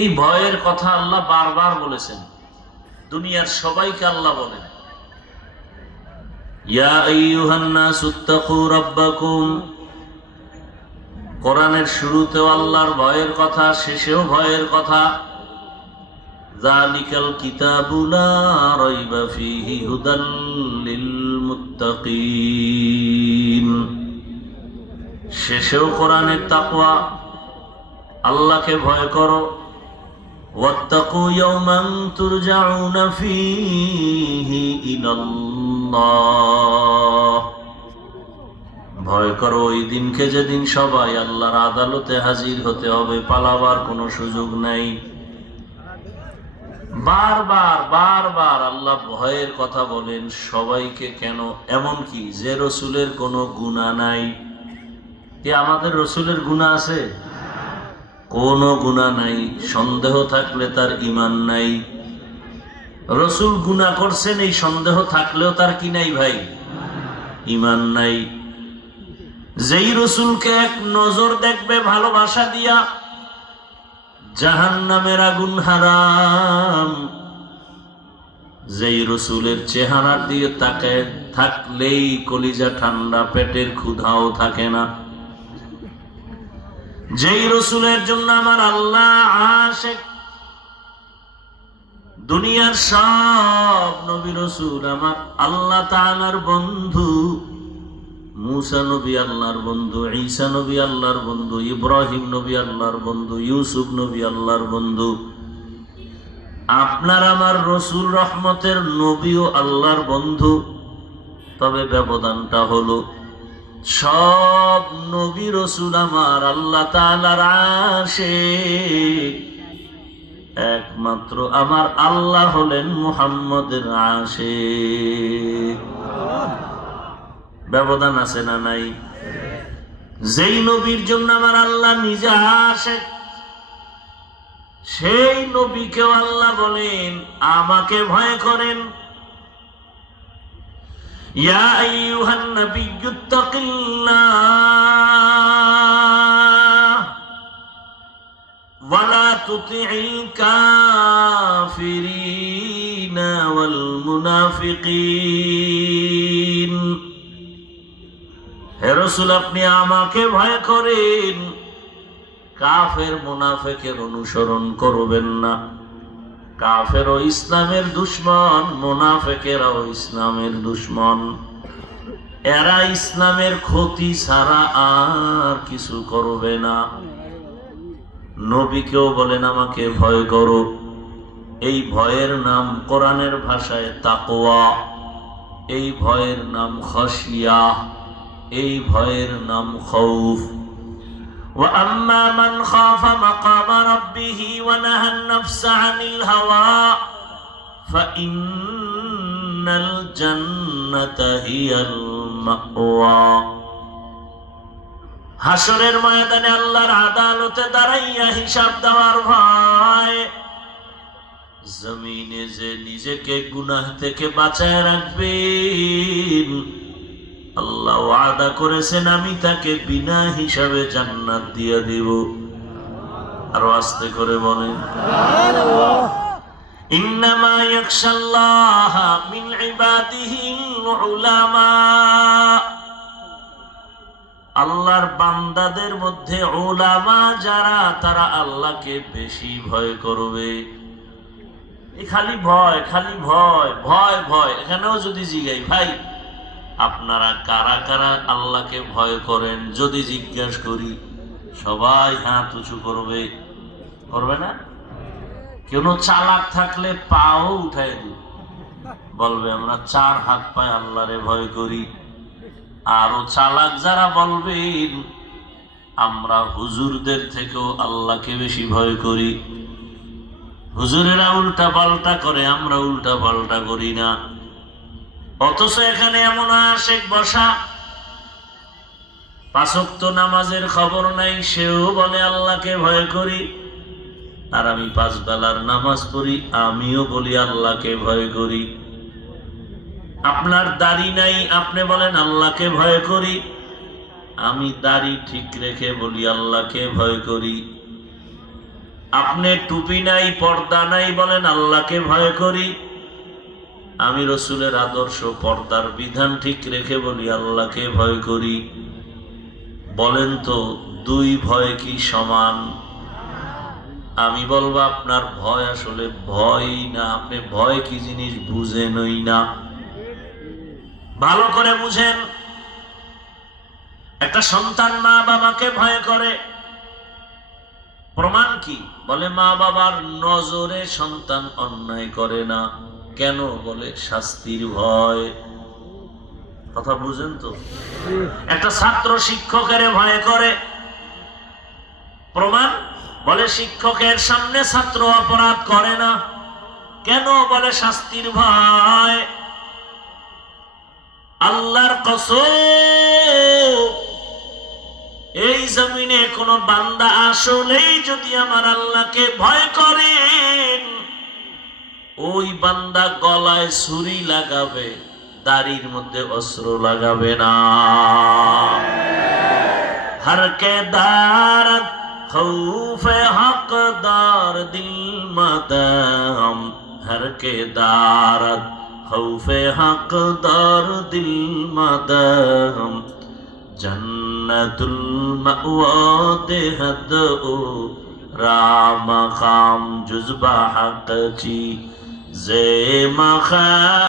এই ভয়ের কথা আল্লাহ বারবার বলেছেন, দুনিয়ার সবাইকে আল্লাহ বলেন, ইয়া আইয়ুহান নাসুত্তাকু রাব্বাকুম। কোরআনের শুরুতেও আল্লাহর ভয়ের কথা, শেষেও ভয়ের কথা। যালিকাল কিতাবু লা রাইবা ফীহি হুদাল লিল মুত্তাকিন। শেষেও কোরআনের তাকওয়া, আল্লাহকে ভয় করো। ওয়াত্তাকু ইয়াওমান তুরজাউনা ফীহি ইলাল্লাহ। ভয় করো ওই দিনকে যেদিন সবাই আল্লাহর আদালতে হাজির হতে হবে, পালাবার কোনো সুযোগ নাই। বারবার বারবার আল্লাহ ভয়ের কথা বলেন সবাইকে। কেন? এমন কি যে রসুলের কোনো গুনাহ নাই? কি আমাদের রসুলের গুনাহ আছে? কোনো গুনাহ নাই। সন্দেহ থাকলে তার ঈমান নাই। রসুল গুনাহ করছেন এই সন্দেহ থাকলেও তার কি নাই ভাই? ঈমান নাই। যেই রসুলকে এক নজর দেখবে ভালোবাসা দিয়া, জাহান্নামের আগুন হারাম। যেই রসুলের চেহারা দিয়ে তাকায় থাকলেই কলিজা ঠান্ডা, পেটের ক্ষুধাও থাকে না। যেই রসুলের জন্য আমার আল্লাহ আশিক। দুনিয়ার সব নবী রসুল আমার আল্লাহ তাআলার বন্ধু। মুসা নবী আল্লাহর বন্ধু, ঈসা নবী আল্লাহর বন্ধু, ইব্রাহিম নবী আল্লাহর বন্ধু, ইউসুফ নবী আল্লাহর বন্ধু। আপনার আমার রসুল রহমতের নবীও আল্লাহর বন্ধু। তবে ব্যবধানটা হলো, সব নবী রসুল আমার আল্লাহ তাআলার আশিক, একমাত্র আমার আল্লাহ হলেন মুহাম্মদের আশিক। ব্যবধান আছে না নাই? যেই নবীর জন্য আমার আল্লাহ নিজে আশিক, সেই নবীকেও আল্লাহ বলেন আমাকে ভয় করেন। ইয়া আইয়ুহান নাবিয়্যুত্তাকিল্লাহ ওয়া লা তুতি'ল কাফিরিনা ওয়াল মুনাফিকিন। হে রাসূল, আপনি আমাকে ভয় করেন, কাফের মুনাফিকের অনুসরণ করবেন না। কাফেরও ইসলামের দুশমন, মুনাফিকেরাও ইসলামের দুশমন। এরা ইসলামের ক্ষতি ছাড়া আর কিছু করবে না। নবীকেও বলেন আমাকে ভয় করো। এই ভয়ের নাম কোরআনের ভাষায় তাকওয়া, এই ভয়ের নাম খাশিয়া, এই ভয়ের নাম খাউফ। وَأَمَّا مَنْ خَافَ مَقَامَ رَبِّهِ وَنَهَى النَّفْسَ عَنِ الْهَوَى فَإِنَّ الْجَنَّةَ هِيَ الْمَأْوَى। হাশরের ময়দানে আল্লাহর আদালতে দাঁড়াইয়া হিসাব দেওয়ার ভয়, জমিনে যে নিজেকে গুনাহ থেকে বাঁচায় রাখবেন, আল্লাহ ওয়াদা করেছেন আমি তাকে বিনা হিসাবে জান্নাত দিয়ে দেব। আরো আস্তে করে বলেন, ইন্নামা ইয়াখশাল্লাহ মিন ইবাদিহিল উলামা। আল্লাহর বান্দাদের মধ্যে উলামা যারা, তারা আল্লাহকে বেশি ভয় করবে। খালি ভয়, খালি ভয়, ভয় ভয়। এখানেও যদি জিজ্ঞাই, ভাই আপনারা কারা কারা আল্লাহকে ভয় করেন, যদি জিজ্ঞাসা করি, সবাই হাত উঁচু করবে, করবে না? কেউ চালাক থাকলে পাও উঠাই দিবে, বলবে আমরা 4 হাত পায়ে আল্লাহরে ভয় করি। আরো চালাক যারা বলবেন আমরা হুজুরদের থেকেও আল্লাহকে বেশি ভয় করি। হুজুরেরা উল্টা পাল্টা করে, আমরা উল্টা পাল্টা করি না। অথচ এখানে এমন আশিক বসা, 5 ওয়াক্ত নামাজের খবর নাই, সেও বলে আল্লাহকে ভয় করি। আর আমি 5 বেলার নামাজ পড়ি, আমিও বলি আল্লাহকে ভয় করি। আপনার দাড়ি নাই, আপনি বলেন আল্লাহকে ভয় করি। আমি দাড়ি ঠিক রেখে বলি আল্লাহকে ভয় করি। আপনি টুপি নাই, পর্দা নাই, বলেন আল্লাহকে ভয় করি। আমি রসুলের আদর্শ পর্দার বিধান ঠিক রেখে বলি আল্লাহকে ভয় করি। বলেন তো দুই ভয় কি সমান? আমি বলবো আপনার ভয় আসলে ভয় না, আপনি ভয় কি জিনিস বুঝেনই না। ভালো করে বুঝেন। একটা সন্তান মা বাবাকে ভয় করে, প্রমাণ কি? বলে মা বাবার নজরে সন্তান অন্যায় করে না। কেন? বলে শাস্তির ভয়। কথা বুঝেন তো? একটা ছাত্র শিক্ষকের ভয় করে, প্রমাণ? বলে শিক্ষকের সামনে ছাত্র অপরাধ করে না। কেন? বলে শাস্তির ভয়। আল্লাহর কসম, এই জমিনে কোন বান্দা আসলেই যদি আমার আল্লাহকে ভয় করেন, ওই বান্দা গলায় ছুরি লাগাবে, দাড়ির মধ্যে অস্ত্র লাগাবে না। हर के दारत खौफे हकदार दिल मदम, हर के दारत खौफे हकदार दिल मदम, जन्नतुल मअवा देहद ओ राम खाम जुज़बा हक ची जे मखा